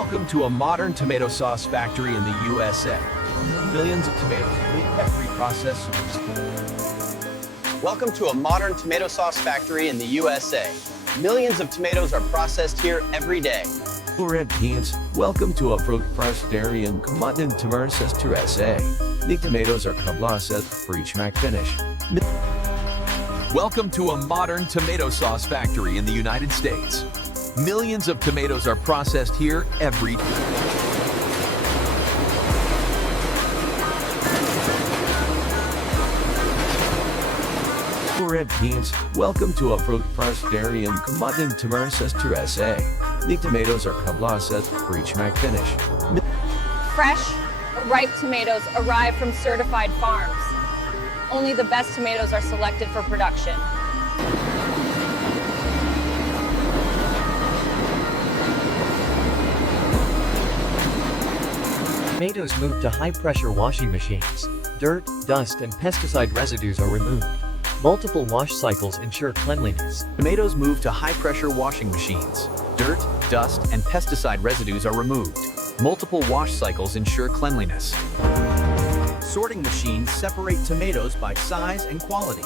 Welcome to a modern tomato sauce factory in the USA. Millions of tomatoes meet every process. Welcome to a modern tomato sauce factory in the USA. Millions of tomatoes are processed here every day. Red beans. Welcome to a fruit factory in modern tomato sauce USA. The tomatoes are processed for each mac finish. Welcome to a modern tomato sauce factory in the United States. Millions of tomatoes are processed here every day. Red beans. Welcome to a fruit factory in modern tomato sauce USA. The tomatoes are processed for each mac finish. Fresh, ripe tomatoes arrive from certified farms. Only the best tomatoes are selected for production. Tomatoes move to high-pressure washing machines. Dirt, dust, and pesticide residues are removed. Multiple wash cycles ensure cleanliness. Tomatoes move to high-pressure washing machines. Dirt, dust, and pesticide residues are removed. Multiple wash cycles ensure cleanliness. Sorting machines separate tomatoes by size and quality.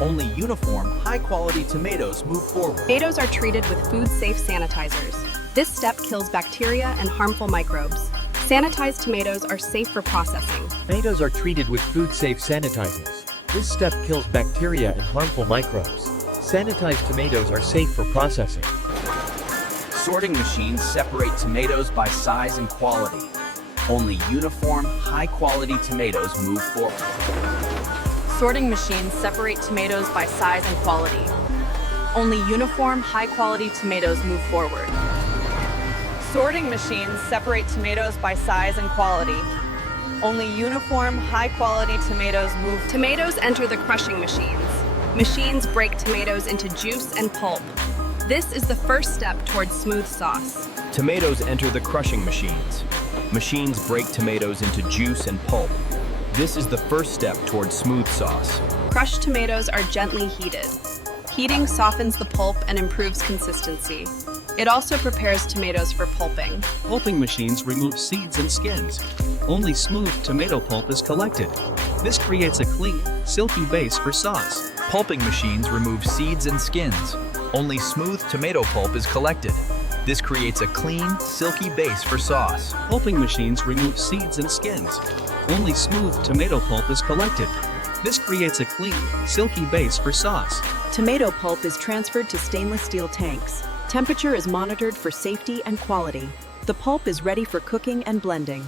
Only uniform, high-quality tomatoes move forward. Tomatoes are treated with food-safe sanitizers. This step kills bacteria and harmful microbes. Sanitized tomatoes are safe for processing. Tomatoes are treated with food-safe sanitizers. This step kills bacteria and harmful microbes. Sanitized tomatoes are safe for processing. Sorting machines separate tomatoes by size and quality. Only uniform, high-quality tomatoes move forward. Sorting machines separate tomatoes by size and quality. Only uniform, high-quality tomatoes move forward. Sorting machines separate tomatoes by size and quality. Only uniform, high-quality tomatoes move. Tomatoes enter the crushing machines. Machines break tomatoes into juice and pulp. This is the first step towards smooth sauce. Tomatoes enter the crushing machines. Machines break tomatoes into juice and pulp. This is the first step towards smooth sauce. Crushed tomatoes are gently heated. Heating softens the pulp and improves consistency. It also prepares tomatoes for pulping. Pulping machines remove seeds and skins. Only smooth tomato pulp is collected. This creates a clean, silky base for sauce. Pulping machines remove seeds and skins. Only smooth tomato pulp is collected. This creates a clean, silky base for sauce. Pulping machines remove seeds and skins. Only smooth tomato pulp is collected. This creates a clean, silky base for sauce. Tomato pulp is transferred to stainless steel tanks. Temperature is monitored for safety and quality. The pulp is ready for cooking and blending.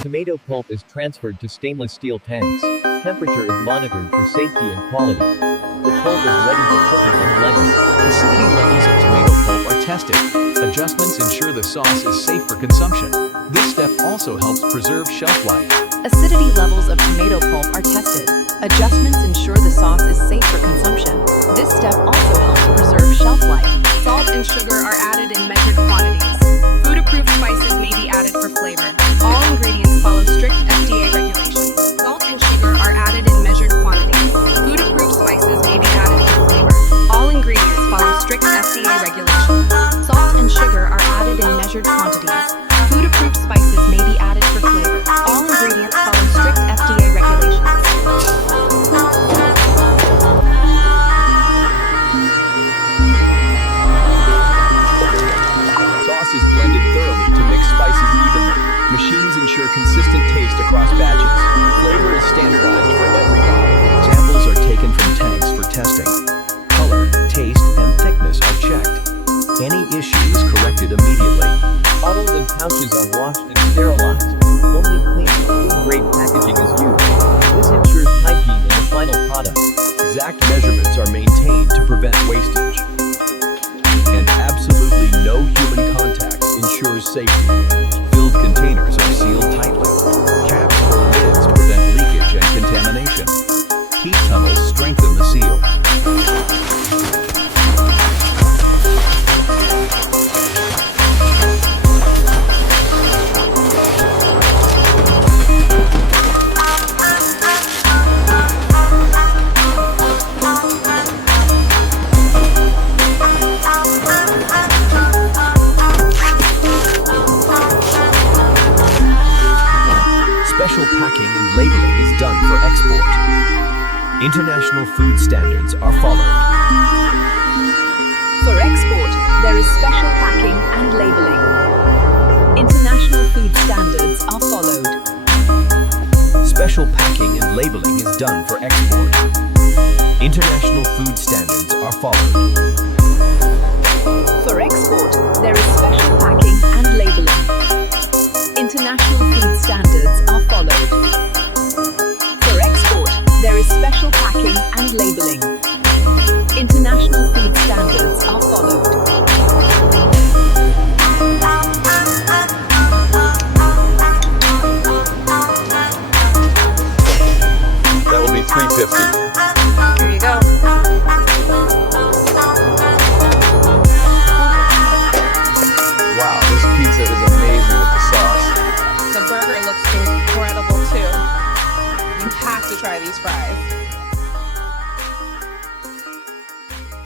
Tomato pulp is transferred to stainless steel tanks. Temperature is monitored for safety and quality. The pulp is ready for cooking and blending. Acidity levels of tomato pulp are tested. Adjustments ensure the sauce is safe for consumption. This step also helps preserve shelf life. Acidity levels of tomato pulp are tested. Adjustments ensure the sauce is safe for consumption. This step also helps preserve shelf life. Salt and sugar are added in measured quantities. Food-approved spices may be added for flavor. All ingredients follow strict FDA regulations. Salt and sugar are added in measured quantities. Food-approved spices may be added for flavor. All ingredients follow strict FDA regulations. Salt and sugar are added in measured quantities. Food-approved spices may be added for flavor. All ingredients follow strict FDA regulations. Sauce is blended thoroughly to mix spices evenly. Machines ensure consistent taste across batches. Flavor is standardized for every bottle. Samples are taken from tanks for testing. Color, taste, and thickness are checked. Any issue is corrected immediately. Bottles and pouches are washed and sterilized. Only clean, food-grade packaging is used. This ensures hygiene in the final product. Exact measurements are maintained to prevent wastage. And absolutely no human contact ensures safety. Filled containers are sealed tightly. Caps or lids prevent leakage and contamination. Heat tunnels strengthen the seal. done for export. International food standards are followed. For export, there is special packing and labeling. International food standards are followed. Special packing and labeling is done for export. International food standards are followed. For export, there is special packing and labeling. International food standards are followed. For export, there is special packing and labeling. International food standards are followed. That will be $3.50. Here you go. Wow, this pizza is amazing with the sauce. The burger looks incredible too. You have to try these fries.